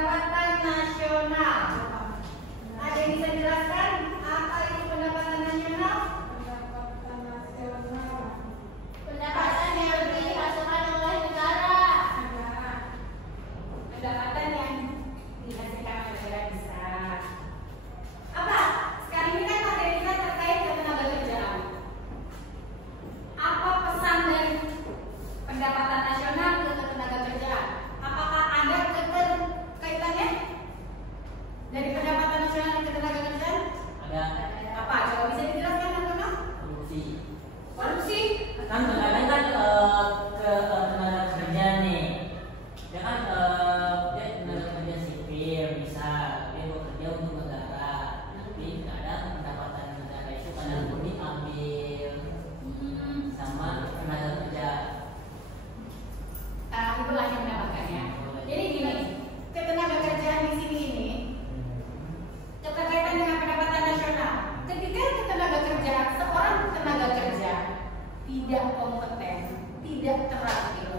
pendapatan nasional. Ada yang bisa jelaskan apa itu pendapatan nasional? Pendapatan yang dihasilkan oleh negara. Pendapatan yang dihasilkan oleh negara bisa. Apa? Sekarang ini kan materi kita terkait ketenaga kerjaan. Apa pesan dari pendapatan nasional ke ketenaga kerjaan? Apakah ada kaitannya dari pendapatan nasional ke ketenaga kerjaan? Ada. Apa? Coba bisa dijelaskan teman-teman? Korupsi. Korupsi? Kan terkadang kan ke tenaga kerja nih, dia kan dia tenaga kerja sipil bisa dia bekerja untuk negara, tapi kadang pendapatan negara itu kadang diambil sama tenaga kerja. Itulah yang mendapatkannya. Jadi gini, ketenaga kerjaan di sini ini keterkaitan dengan pendapatan nasional. Ketika ketenaga kerja, seorang tenaga kerja tidak kompeten, tidak terampil,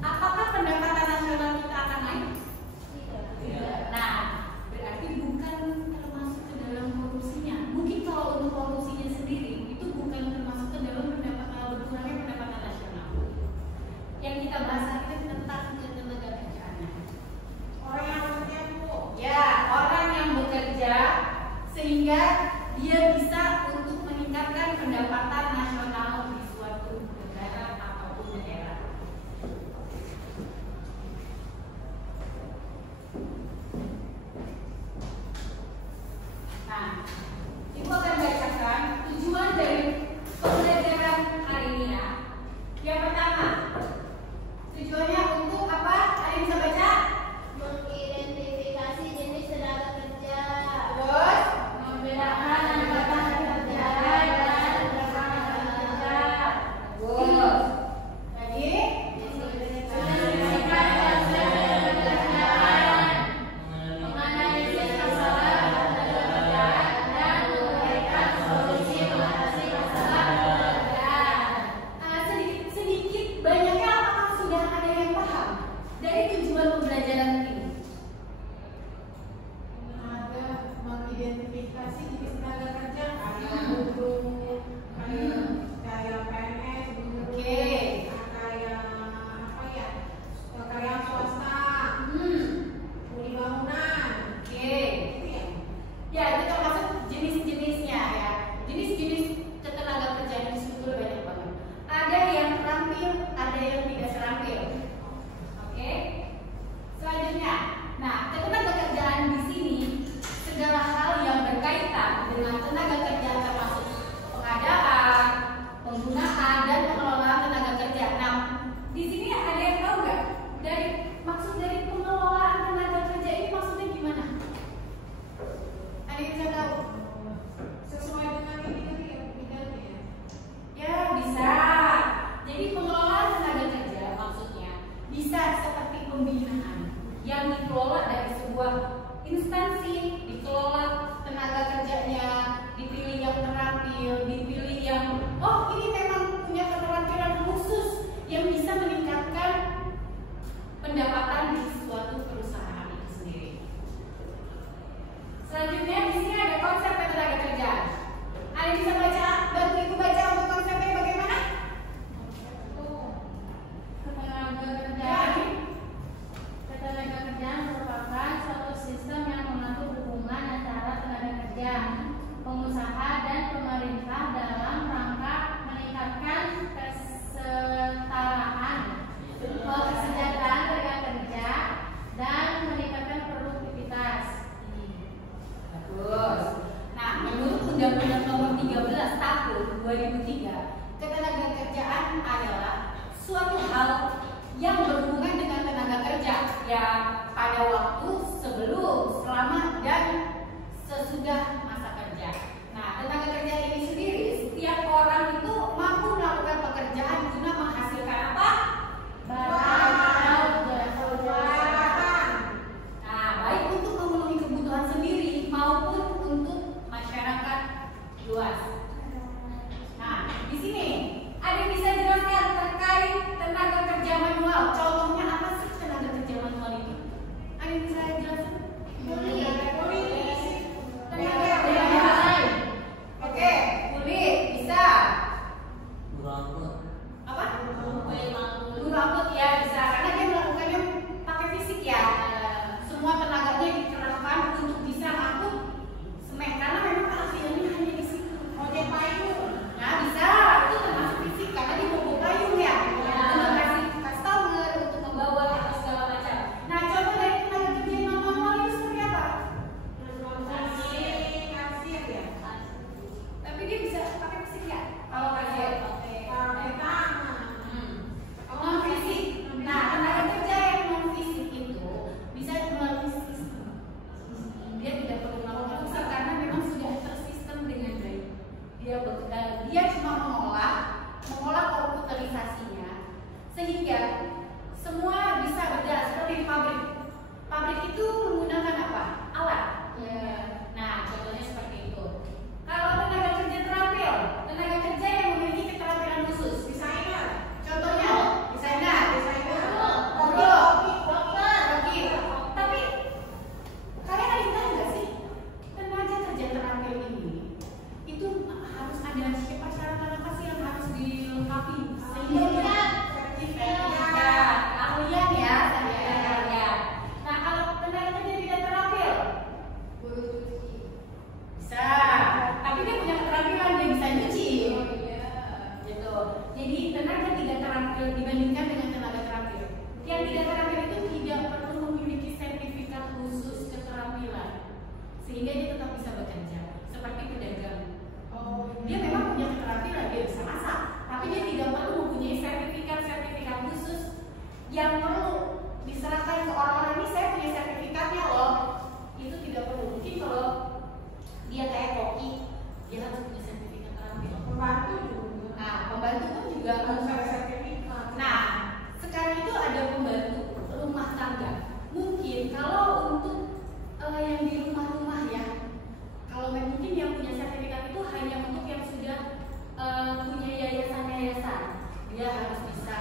apakah pendapatan nasional kita akan naik? Tidak. Nah, berarti bukan termasuk ke dalam korupsinya. Mungkin kalau untuk korupsinya sendiri itu bukan termasuk ke dalam berkurangnya pendapatan nasional. Yang kita bahas hari ini tentang ketenaga kerjaannya. Orang yang bekerja, Bu. Ya, orang yang bekerja sehingga dia bisa untuk meningkatkan pendapatan nasional di suatu negara ataupun daerah. Nah, Ibu akan bacakan tujuan dari pembelajaran hari ini ya. Yang pertama, tujuannya untuk apa? Ada yang bisa baca? Mengidentifikasi jenis tenaga kerja. Terus, Membedakan antara tenaga kerja dan tenaga kerja. bagus. Lagi, Mendefinisikan konsep tenaga kerjaan. Menganalisis masalah tenaga kerjaan dan memberikan solusi mengatasi masalah tenaga kerjaan. sedikit banyaknya apakah sudah ada yang paham dari tujuan pembelajaran ini? Ada mengidentifikasi jenis tenaga kerja kayak buruh, kayak PNS, Oke. kayak apa ya, karyawan swasta, kuli bangunan, Oke. gitu ya. Ya, itu termasuk jenis-jenisnya ya. Jenis-jenis ketenaga kerjaan itu sebetulnya banyak banget. Ada yang terampil, ada yang tidak terampil. Oke. Selanjutnya, nah ketenaga kerjaan di sini segala hal yang berkaitan dengan tenaga kerja termasuk pengadaan, penggunaan dan pengelolaan tenaga kerja. Nah, di sini ada yang tahu nggak dari maksud dari pengelolaan tenaga kerja ini maksudnya gimana? Ada yang bisa tahu? Sesuai dengan ini tadi ya, bidangnya ya. Ya bisa. Jadi pengelolaan tenaga kerja maksudnya bisa seperti pembinaan yang dikelola dari sebuah instansi, dikelola tenaga kerjanya, dipilih yang terampil, dipilih yang ini memang punya keterampilan khusus yang bisa meningkatkan pendapatan di suatu perusahaan itu sendiri. Selanjutnya di sini ada konsep tenaga kerja. Ada yang bisa baca, bantu ibu baca untuk konsepnya bagaimana? Ketenaga kerjaan. Ketenaga kerjaan merupakan suatu sistem yang mengatur hubungan antara tenaga kerja, pengusaha dan pemerintah dalam rangka meningkatkan kesetaraan, kesejahteraan tenaga kerja dan meningkatkan produktivitas. Bagus. Nah, menurut Undang-Undang Nomor 13 Tahun 2003, ketenaga kerjaan adalah suatu hal yang berhubungan dengan tenaga kerja yang pada waktu sebelum, selama, dan sesudah masa kerja. Nah, tenaga kerja ini sendiri, setiap orang itu mampu melakukan pekerjaan guna menghasilkan apa? Barang atau jasa. Nah, baik untuk memenuhi kebutuhan sendiri maupun untuk masyarakat luas. Nah, di sini ada yang bisa jelaskan terkait tenaga kerja manual. Contohnya apa sih tenaga kerja manual itu? Ada yang bisa dijelasin? Kuli. Tenaga kerja. Oke, kuli bisa. Apa? Guru angkut ya bisa, karena dia melakukannya pakai fisik ya. Semua tenaganya dikerahkan untuk bisa angkut semen, karena memang keahliannya hanya di situ. Ojek payung. Nah bisa, itu termasuk fisik karena dia bawa payung ya, untuk kasih customer, untuk membawa atau segala macam. Nah contoh dari tenaga kerja yang manual itu seperti apa? Kasir ya. Tapi dia bisa pakai fisik ya? Kalau kasir. Pakai tangan. Non fisik. Nah tenaga kerja yang non fisik itu bisa melalui sistem. Dia tidak perlu melakukan usaha karena memang sudah tersistem dengan baik. Dia cuma mengolah komputerisasinya sehingga semua bisa berjalan seperti di pabrik. Pabrik itu menggunakan apa? Alat. Nah contohnya seperti itu. Kalau tenaga kerja terampil, tenaga kerja yang memiliki keterampilan khusus. Desainer. Contohnya desainer, dokter. Tapi kalian ada tahu nggak sih tenaga kerja terampil ini itu harus ada syarat-syarat apa sih yang harus dilengkapi sehingga sertifikat keahlian ya, sertifikat keahlian. Nah kalau tenaga kerja tidak terampil bisa, tapi dia punya keterampilan, dia bisa nyuci. Gitu. Jadi tenaga tidak terampil dibandingkan dengan tenaga terampil. Yang tidak terampil itu tidak perlu memiliki sertifikat khusus keterampilan, sehingga dia tetap bisa bekerja. Seperti pedagang. Dia memang punya keterampilan, dia bisa masak, tapi dia tidak perlu mempunyai sertifikat khusus yang perlu diserahkan ke orang-orang ini. Saya punya sertifikatnya loh. Itu tidak perlu. Mungkin kalau dia kayak koki, dia harus punya sertifikat terampil. Pembantu juga. Nah, pembantu pun juga Harus ada sertifikat. Nah, sekarang itu ada pembantu rumah tangga. Mungkin kalau untuk yang di rumah-rumah ya, kalau mungkin yang punya sertifikat itu hanya untuk yang sudah punya yayasan-yayasan. Dia harus bisa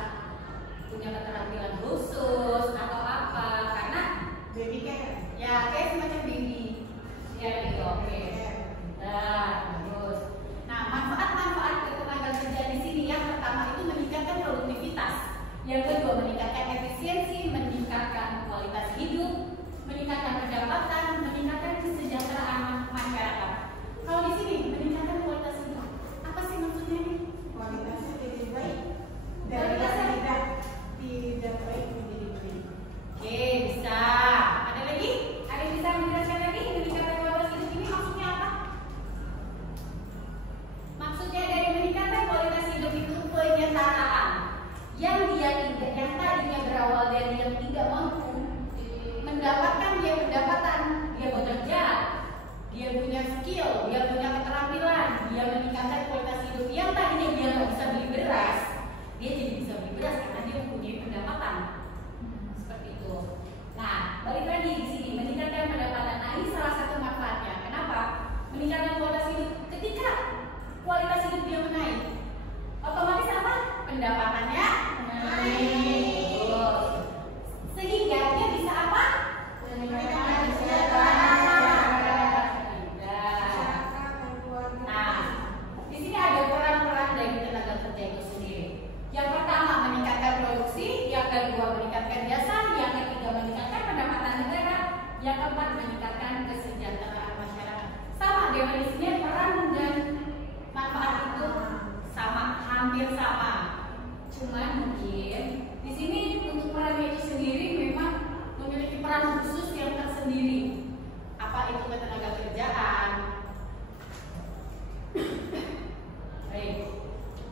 punya keterampilan khusus atau apa, karena Baby care. ya kayak semacam baby. Ya gitu, oke. Nah, bagus. Nah, manfaat-manfaat ketenaga kerja di sini yang pertama itu meningkatkan produktivitas, yang kedua meningkatkan efisiensi, meningkatkan kualitas hidup, meningkatkan pendapatan, meningkatkan kesejahteraan masyarakat. Kalau di sini meningkatkan kualitas hidup, apa sih maksudnya nih? Kualitasnya jadi baik. Kualitasnya? Tidak baik menjadi baik. Oke, bisa. Ada lagi? Ada yang bisa menjelaskan lagi meningkatkan kualitas hidup ini maksudnya apa? Maksudnya dari meningkatkan kualitas hidup itu penyetaraan yang tadinya berawal dari yang tidak mampu mendapatkan dia pendapatan, dia bekerja, dia punya skill, dia punya keterampilan, dia meningkatkan kualitas hidup. Yang tadinya dia nggak bisa beli beras, dia jadi bisa beli beras karena dia mempunyai pendapatan. Seperti itu. Nah, balik lagi di sini meningkatkan pendapatan. Nah, ini salah satu manfaatnya. Kenapa? Meningkatkan kualitas hidup. Ketika kualitas hidup dia menaik, otomatis apa? Pendapatannya naik. Sehingga dia bisa apa? Meningkatkan kesejahteraan. Nah, di sini ada peran-peran dari tenaga kerja itu sendiri. Yang pertama meningkatkan produksi, yang kedua meningkatkan jasa, yang ketiga meningkatkan pendapatan negara, yang keempat meningkatkan kesejahteraan masyarakat. Sama definisinya peran dan manfaat itu sama, hampir sama. Cuman mungkin di sini untuk perannya itu sendiri memang memiliki peran khusus yang tersendiri. Apa itu ketenaga kerjaan? Baik.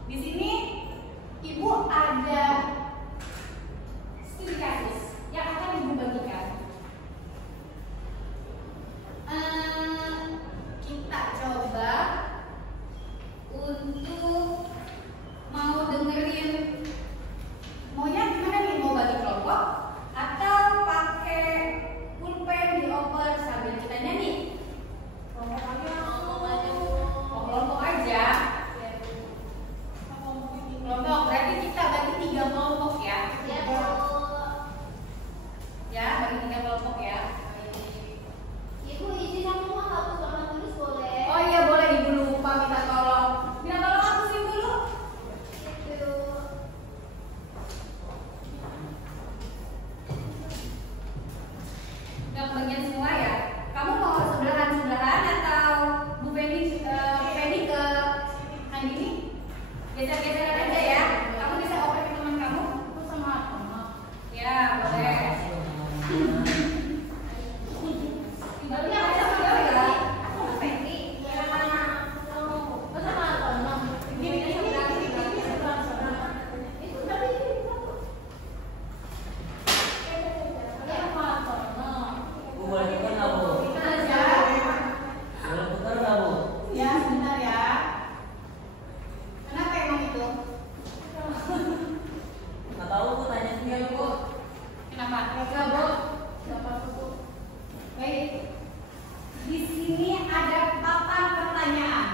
Di sini Ibu ada studi kasus yang akan Ibu bagikan. Kita coba untuk mau dengerin, maunya gimana nih, mau bagi kelompok atau pakai pulpen dioper sambil kita nyanyi? Kelompok nggak kebagian semua ya. Kamu mau sebelahan atau Bu Penny ke Andini? Geser-geser aja ya. Kamu bisa open ke teman kamu? Aku sama Tono. Ya, boleh. Tapi yang ada jauh ya. Aku ke Penny. Aku sama Tono. Ini Aku sama Tono. Bu, boleh tukar nggak, Bu? kita aja. Boleh tukar nggak, Bu? Ya, sebentar ya. Kenapa emang itu? Nggak tahu, Bu, tanya sendiri, Bu. Kenapa? Enggak, Bu. Enggak apa-apa, Bu. Baik. Di sini ada papan pertanyaan.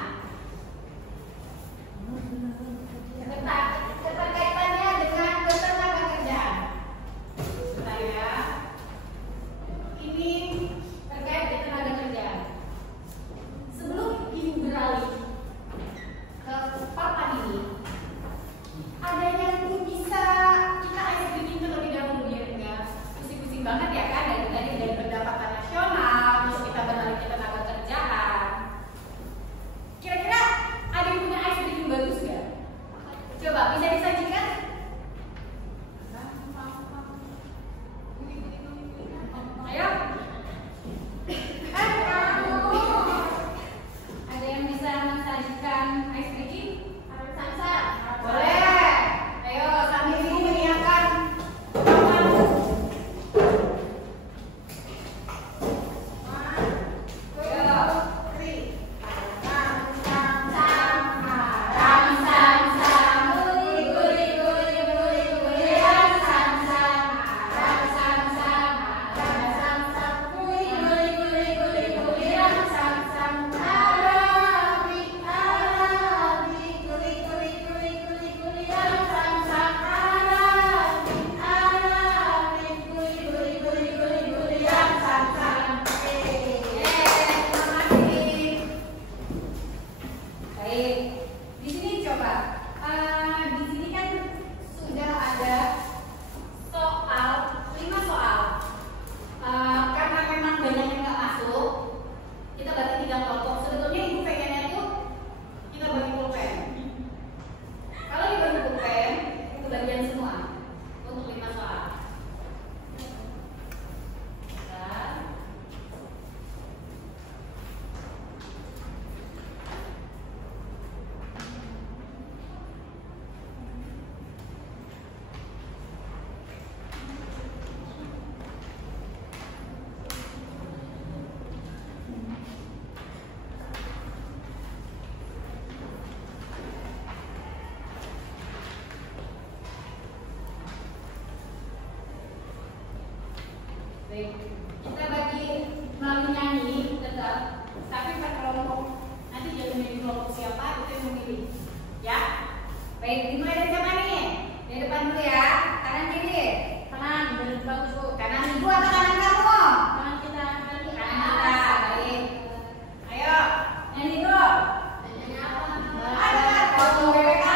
Keterkaitannya dengan ketenagakerjaan. Sebentar ya. Ini terkait ketenagakerjaan. Sebelum ini beralih ke papan ini, ada yang bisa kita ice breaking terlebih dahulu biar enggak pusing-pusing banget ya kan dari pendapatan nasional terus kita beralih ke tenaga kerjaan. Kira-kira ada yang punya ice breaking bagus nggak? Coba bisa disajikan? Ayo. Ada yang bisa mensajikan ice breaking? Sansa. Boleh. Ayo sambil ibu menyiapkan papan. Baik, di sini coba. Di sini kan sudah ada soal 5 soal. Karena memang banyak yang nggak masuk, kita bagi 3 kelompok. Sebetulnya ibu pengennya tuh kita bagi pulpen. Kalau dibagi pulpen, kebagian semua untuk 5 soal. Nah. Baik, kita bagi melalui nyanyi tetap, tapi per kelompok. Nanti jangan milih kelompok siapa itu yang memilih, ya. Baik, dimulai dari siapa nih? Dari depan dulu ya, kanan kiri. Kanan, benar bagus, Bu. Kanan ibu atau kanan kamu? Kanan kita. Kanan kita, baik. Ayo, nyanyi dulu. Ada foto BPK.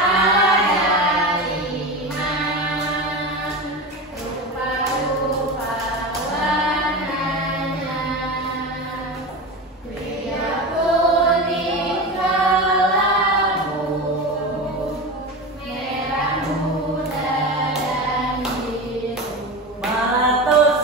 Rupa-rupa warnanya, pria kuning kelabu, merah muda dan biru. Baratus.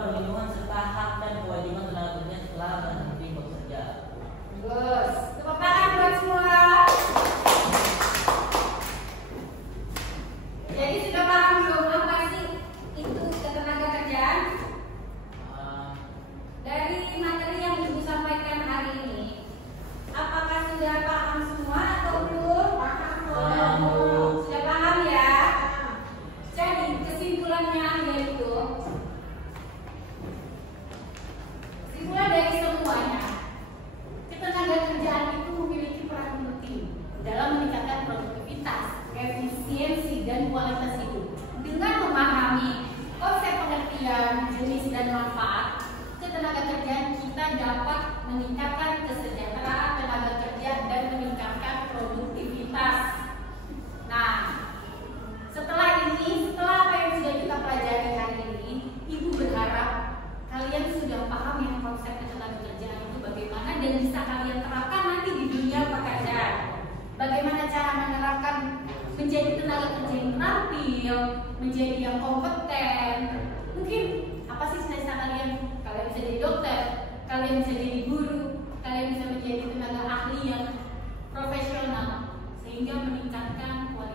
perlindungan serta hak dan kewajiban tenaga kerja setelah berhenti bekerja. Bagus. Tepuk tangan buat semua. Jadi sudah paham belum apa sih itu ketenaga kerjaan? Dari materi yang Ibu sampaikan hari ini, apakah sudah paham semua atau belum? Paham. Sudah paham ya? Jadi kesimpulannya yaitu kesimpulan dari semuanya, ketenaga kerjaan itu memiliki peran penting dalam meningkatkan produktivitas, efisiensi dan kualitas hidup. Dengan memahami konsep pengertian, jenis dan manfaat ketenaga kerjaan, kita dapat meningkatkan kesejahteraan tenaga kerja dan meningkatkan produktivitas. Nah, setelah apa yang sudah kita pelajari hari ini, Ibu berharap kalian sudah paham yang konsep ketenaga kerjaan itu bagaimana dan bisa kalian terapkan nanti di dunia pekerjaan. Bagaimana cara menerapkan menjadi tenaga kerja yang terampil, menjadi yang kompeten. Mungkin apa sih cita-cita kalian? Kalian bisa jadi dokter, kalian bisa jadi guru, kalian bisa menjadi tenaga ahli yang profesional sehingga meningkatkan kualitas